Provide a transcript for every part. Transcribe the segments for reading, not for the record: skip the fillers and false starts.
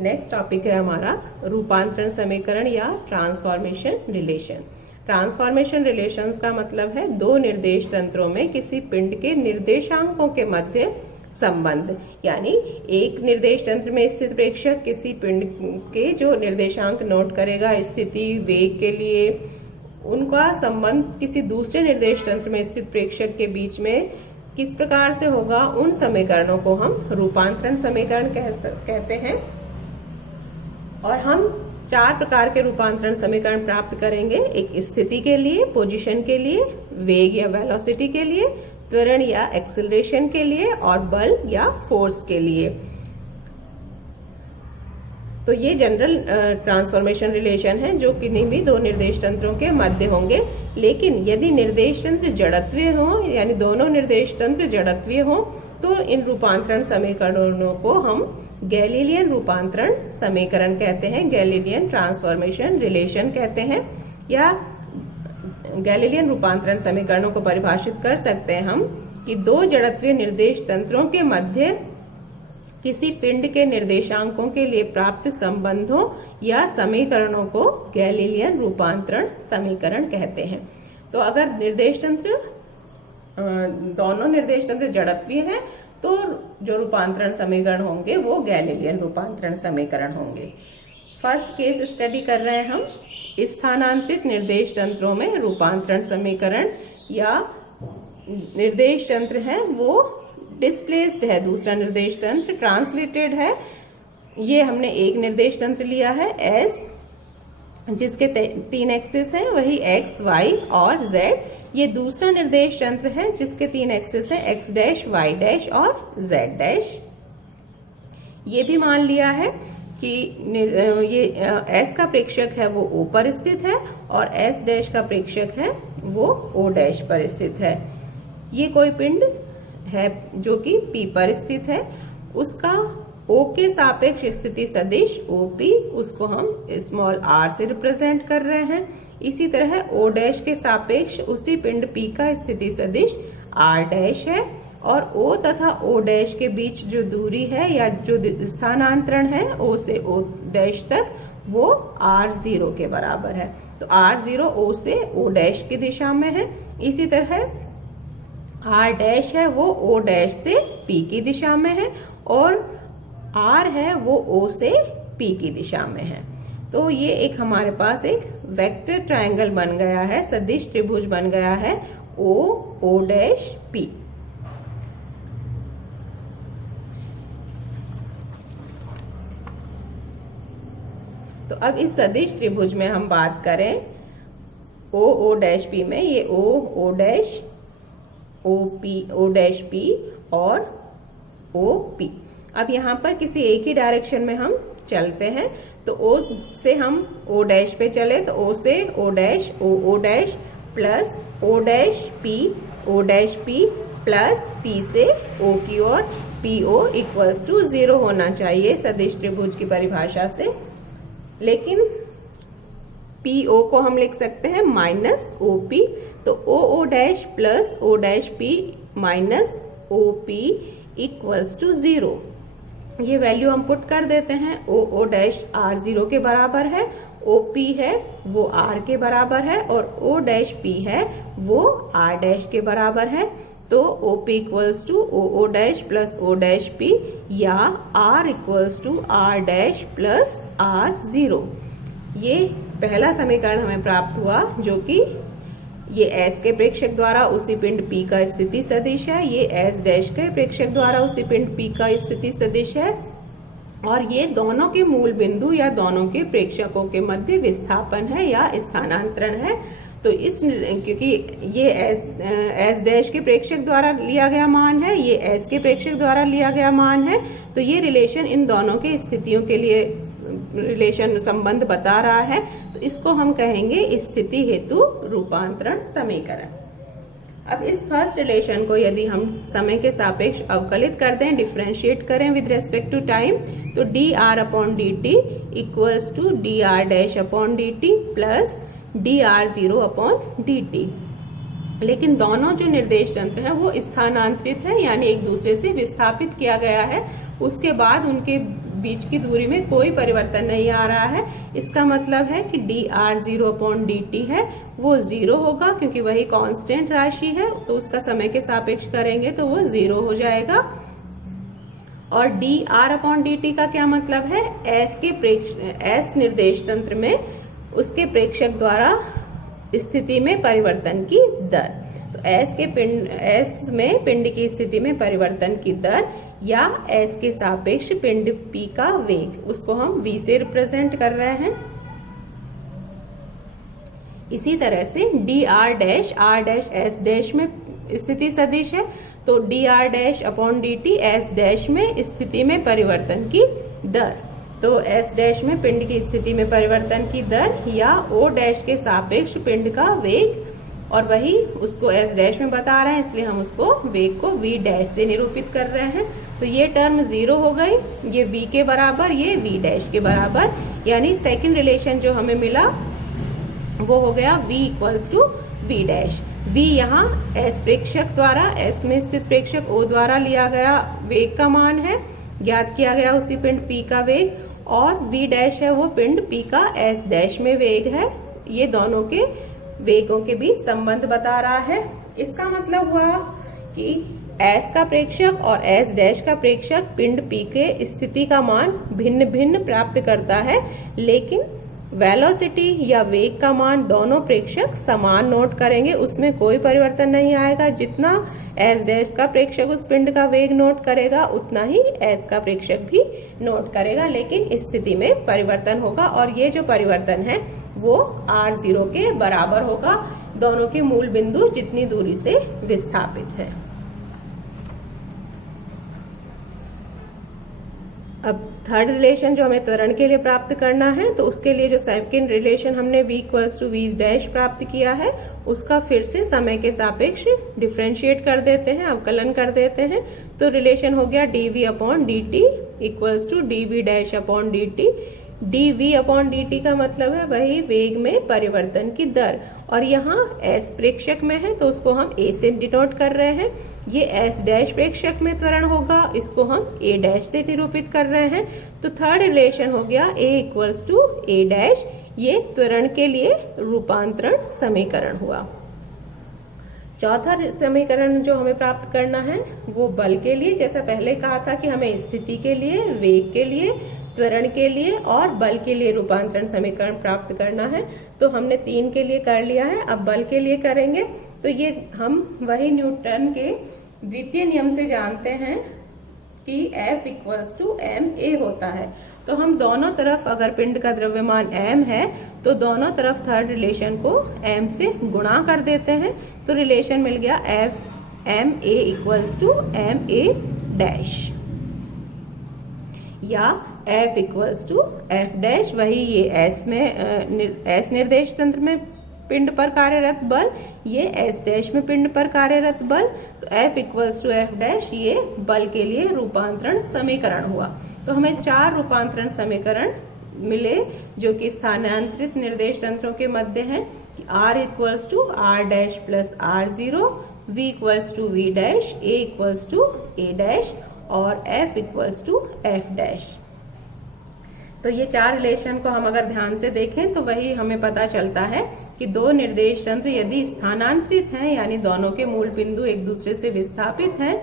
Next topic है हमारा रूपांतरण समीकरण या ट्रांसफॉर्मेशन रिलेशन। ट्रांसफॉर्मेशन रिलेशंस का मतलब है दो निर्देश तंत्रों में किसी पिंड के निर्देशांकों के मध्य संबंध, यानी एक निर्देश तंत्र में स्थित प्रेक्षक किसी पिंड के जो निर्देशांक नोट करेगा स्थिति वेग के लिए, उनका संबंध किसी दूसरे निर्देश तंत्र में स्थित प्रेक्षक के बीच में किस प्रकार से होगा, उन समीकरणों को हम रूपांतरण समीकरण कहते हैं। और हम 4 प्रकार के रूपांतरण समीकरण प्राप्त करेंगे। एक स्थिति के लिए, पोजीशन के लिए, वेग या वेलोसिटी के लिए, त्वरण या एक्सेलरेशन के लिए और बल या फोर्स के लिए। तो ये जनरल ट्रांसफॉर्मेशन रिलेशन है जो किन्हीं भी दो निर्देश तंत्रों के मध्य होंगे। लेकिन यदि निर्देश तंत्र जड़त्वीय हो, यानी दोनों निर्देश तंत्र जड़त्वीय हो, तो इन रूपांतरण समीकरणों को हम गैलीलियन रूपांतरण समीकरण कहते हैं, गैलीलियन ट्रांसफॉर्मेशन रिलेशन कहते हैं। या गैलीलियन रूपांतरण समीकरणों को परिभाषित कर सकते हैं हम कि दो जड़त्वीय निर्देश तंत्रों के मध्य किसी पिंड के निर्देशांकों के लिए प्राप्त संबंधों या समीकरणों को गैलीलियन रूपांतरण समीकरण कहते हैं। तो अगर निर्देश तंत्र दोनों निर्देश तंत्र जड़त्वीय हैं तो जो रूपांतरण समीकरण होंगे वो गैलीलियन रूपांतरण समीकरण होंगे। फर्स्ट केस स्टडी कर रहे हैं हम स्थानांतरित निर्देश तंत्रों में रूपांतरण समीकरण। या निर्देश तंत्र है वो डिस्प्लेस्ड है, दूसरा निर्देश तंत्र ट्रांसलेटेड है। ये हमने एक निर्देश तंत्र लिया है एस, जिसके 3 एक्सिस हैं, वही एक्स, वाई और जेड। ये दूसरा निर्देश तंत्र है जिसके 3 एक्सिस है एक्स डैश, वाई डैश और जेड डैश। ये भी मान लिया है कि ये एस का प्रेक्षक है वो ओ पर स्थित है और एस डैश का प्रेक्षक है वो ओ डैश पर स्थित है। ये कोई पिंड है जो कि पी पर स्थित है, उसका ओ के सापेक्ष स्थिति सदिश ओपी, उसको हम स्मॉल आर से रिप्रेजेंट कर रहे हैं। इसी तरह ओ डैश के सापेक्ष उसी पिंड पी का स्थिति सदिश आर डैश है और ओ तथा ओ डैश के बीच जो दूरी है या जो स्थानांतरण है ओ से ओ डैश तक वो r0 के बराबर है। तो r0 ओ से ओ डैश की दिशा में है। इसी तरह r डैश है वो o डैश से p की दिशा में है और r है वो o से p की दिशा में है। तो ये एक हमारे पास एक वेक्टर ट्रायंगल बन गया है, सदिश त्रिभुज बन गया है o डैश p। तो अब इस सदिश त्रिभुज में हम बात करें o डैश p में, ये o dash O dash P और ओ पी। अब यहाँ पर किसी एक ही डायरेक्शन में हम चलते हैं, तो ओ से हम ओ डैश पे चले तो ओ से O dash O dash plus O dash P plus P से ओ की ओर पी ओ इक्वल्स टू 0 होना चाहिए सदिश त्रिभुज की परिभाषा से। लेकिन पी ओ को हम लिख सकते हैं माइनस ओ पी, तो O dash plus O dash P minus O P equals to 0। ये वैल्यू हम पुट कर देते हैं। ओ डैश r0 के बराबर है, ओ पी है वो r के बराबर है और ओ डैश पी है वो r डैश के बराबर है। तो O P equals to O dash plus O dash P या r equals to r dash plus r0। ये पहला समीकरण हमें प्राप्त हुआ जो कि ये S के प्रेक्षक द्वारा उसी पिंड P का स्थिति सदिश है, ये S डैश के प्रेक्षक द्वारा उसी पिंड P का स्थिति सदिश है और ये दोनों के मूल बिंदु या दोनों के प्रेक्षकों के मध्य विस्थापन है या स्थानांतरण है। तो इस क्योंकि ये S डैश के प्रेक्षक द्वारा लिया गया मान है, ये S के प्रेक्षक द्वारा लिया गया मान है, तो ये रिलेशन इन दोनों के स्थितियों के लिए रिलेशन संबंध बता रहा है। तो इसको हम कहेंगे स्थिति हेतु रूपांतरण समीकरण। अब इस फर्स्ट रिलेशन को यदि हम समय के सापेक्ष अवकलित कर दें, डिफरेंशिएट करें विद रेस्पेक्ट टू टाइम, तो dr upon dt equals to dr dash upon dt plus dr0 upon dt। लेकिन दोनों जो निर्देश तंत्र हैं वो स्थानांतरित है, यानी एक दूसरे से विस्थापित किया गया है। उसके बाद उनके बीच की दूरी में कोई परिवर्तन नहीं आ रहा है। इसका मतलब है कि dr0/dt है वो 0 होगा, क्योंकि वही कांस्टेंट राशि है, तो उसका समय के सापेक्ष करेंगे तो वो 0 हो जाएगा। और dr/dt का क्या मतलब है, s निर्देश तंत्र में उसके प्रेक्षक द्वारा स्थिति में परिवर्तन की दर। तो s में पिंड की स्थिति में परिवर्तन की दर या s के सापेक्ष पिंड p का वेग, उसको हम v से रिप्रेजेंट कर रहे हैं। इसी तरह से dr' s' में स्थिति सदिश है, तो dr'/dt s' में स्थिति में परिवर्तन की दर। तो s' में पिंड की स्थिति में परिवर्तन की दर या o' के सापेक्ष पिंड का वेग, और वही उसको s' में बता रहे हैं, इसलिए हम उसको वेग को v' से निरूपित कर रहे हैं। तो ये टर्म 0 हो गई, ये v के बराबर, ये v' के बराबर, यानी सेकंड रिलेशन जो हमें मिला वो हो गया v = v'। v यहाँ s प्रेक्षक द्वारा, s में स्थित प्रेक्षक o द्वारा लिया गया वेग का मान है, ज्ञात किया गया उसी पिंड p का वेग, और v' है वो पिंड p का s' में वेग है। ये दोनों के वेगों के बीच संबंध बता रहा है। इसका मतलब हुआ कि s का प्रेक्षक और s' का प्रेक्षक पिंड p के स्थिति का मान भिन्न भिन्न प्राप्त करता है, लेकिन वेलोसिटी या वेग का मान दोनों प्रेक्षक समान नोट करेंगे, उसमें कोई परिवर्तन नहीं आएगा। जितना s' का प्रेक्षक उस पिंड का वेग नोट करेगा उतना ही s का प्रेक्षक भी नोट करेगा, लेकिन स्थिति में परिवर्तन होगा, और ये जो परिवर्तन है वो r0 के बराबर होगा, दोनों के मूल बिंदु जितनी दूरी से विस्थापित है। अब थर्ड रिलेशन जो हमें त्वरण के लिए प्राप्त करना है, तो उसके लिए जो सेकंड रिलेशन हमने v = v' प्राप्त किया है, उसका फिर से समय के सापेक्ष डिफरेंशिएट कर देते हैं, अवकलन कर देते हैं। तो रिलेशन हो गया dv/dt = dv'/dt। dv/dt का मतलब है वही वेग में परिवर्तन की दर, और यहाँ s प्रेक्षक में है तो उसको हम a से डिनोट कर रहे हैं। ये s' प्रेक्षक में त्वरण होगा, इसको हम a' से निरूपित कर रहे हैं। तो थर्ड रिलेशन हो गया a = a', ये त्वरण के लिए रूपांतरण समीकरण हुआ। चौथा समीकरण जो हमें प्राप्त करना है वो बल के लिए, जैसा पहले कहा था कि हमें स्थिति के लिए, वेग के लिए, त्वरण के लिए और बल के लिए रूपांतरण समीकरण प्राप्त करना है। तो हमने 3 के लिए कर लिया है, अब बल के लिए करेंगे। तो ये हम वही न्यूटन के द्वितीय नियम से जानते हैं कि F = ma होता है। तो हम दोनों तरफ, अगर पिंड का द्रव्यमान m है तो दोनों तरफ थर्ड रिलेशन को m से गुणा कर देते हैं, तो रिलेशन मिल गया ma = ma', या F = f', वही ये s निर्देश तंत्र में पिंड पर कार्यरत बल, ये s' में पिंड पर कार्यरत बल। तो F = f', ये बल के लिए रूपांतरण समीकरण हुआ। तो हमें 4 रूपांतरण समीकरण मिले जो कि स्थानांतरित निर्देश तंत्रों के मध्य हैं। R = r' + r0, V = v', A = a' और F = f'। तो ये 4 रिलेशन को हम अगर ध्यान से देखें तो वही हमें पता चलता है कि दो निर्देश तंत्र यदि स्थानांतरित हैं, यानी दोनों के मूल बिंदु एक दूसरे से विस्थापित हैं,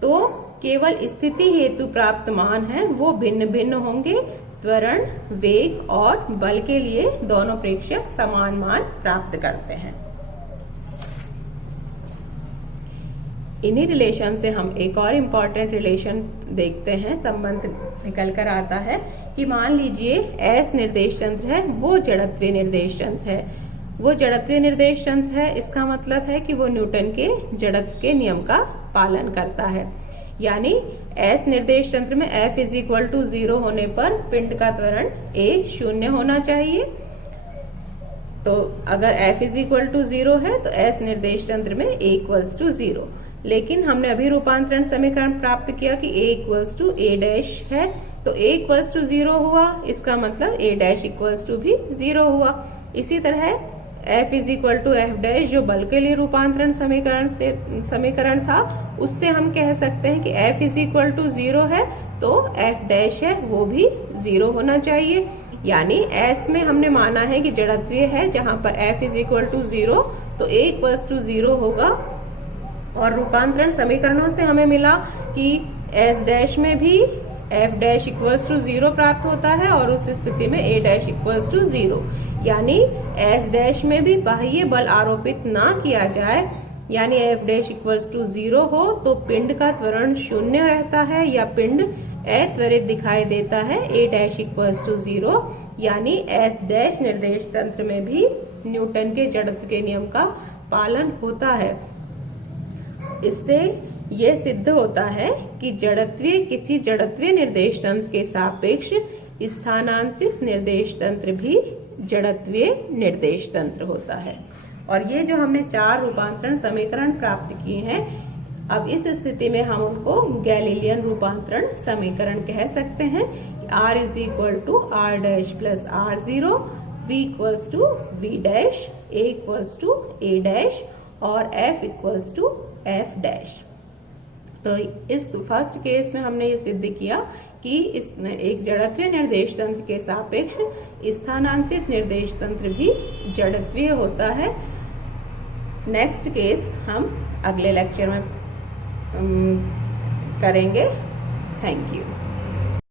तो केवल स्थिति हेतु प्राप्त मान है वो भिन्न भिन्न होंगे। त्वरण, वेग और बल के लिए दोनों प्रेक्षक समान मान प्राप्त करते हैं। इन्हीं रिलेशन से हम एक और इम्पॉर्टेंट रिलेशन देखते हैं, संबंध निकल कर आता है कि मान लीजिए S निर्देश तंत्र है, वो जड़त्वीय निर्देश तंत्र है। वो जड़त्वीय निर्देश तंत्र है, इसका मतलब है कि वो न्यूटन के जड़त्व के नियम का पालन करता है। यानी S निर्देश तंत्र में F = 0 होने पर पिंड का त्वरण a 0 होना चाहिए। तो अगर F = 0 है तो S निर्देश तंत्र में a = 0। लेकिन हमने अभी रूपांतरण समीकरण प्राप्त किया कि a = a' है, तो a = 0 हुआ, इसका मतलब a' भी 0 हुआ। इसी तरह F = f' जो बल के लिए रूपांतरण समीकरण था, उससे हम कह सकते हैं कि F = 0 है तो एफ डैश है वो भी 0 होना चाहिए। यानी एस में हमने माना है कि जड़त्वीय है, जहां पर एफ इज इक्वल टू 0 तो ए इक्वल्स टू 0 होगा। और रूपांतरण समीकरणों से हमें मिला कि एस डैश में भी एफ डैश इक्वल्स टू 0 प्राप्त होता है और उस स्थिति में ए डैश इक्वल्स टू 0। यानी एस डैश में भी बाह्य बल आरोपित ना किया जाए, यानी एफ डैश इक्वल्स टू 0 हो तो पिंड का त्वरण शून्य रहता है या पिंड अत्वरित दिखाई देता है। ए डैश इक्वल्स टू 0 यानी एस डैश निर्देश तंत्र में भी न्यूटन के जड़त्व के नियम का पालन होता है। इससे यह सिद्ध होता है कि जड़त्वीय किसी जड़त्वीय निर्देश तंत्र के सापेक्ष स्थानांतरित निर्देश तंत्र भी जड़त्वीय निर्देश तंत्र होता है। और ये जो हमने 4 रूपांतरण समीकरण प्राप्त किए हैं, अब इस स्थिति में हम उनको गैलीलियन रूपांतरण समीकरण कह सकते हैं। R is equal to R dash plus R0, V equals to V dash, A equals to A dash और F equals to F dash. तो इस फर्स्ट केस में हमने ये सिद्ध किया कि इस एक जड़त्वीय निर्देश तंत्र के सापेक्ष स्थानांतरित निर्देश तंत्र भी जड़त्वीय होता है। नेक्स्ट केस हम अगले लेक्चर में करेंगे। Thank you.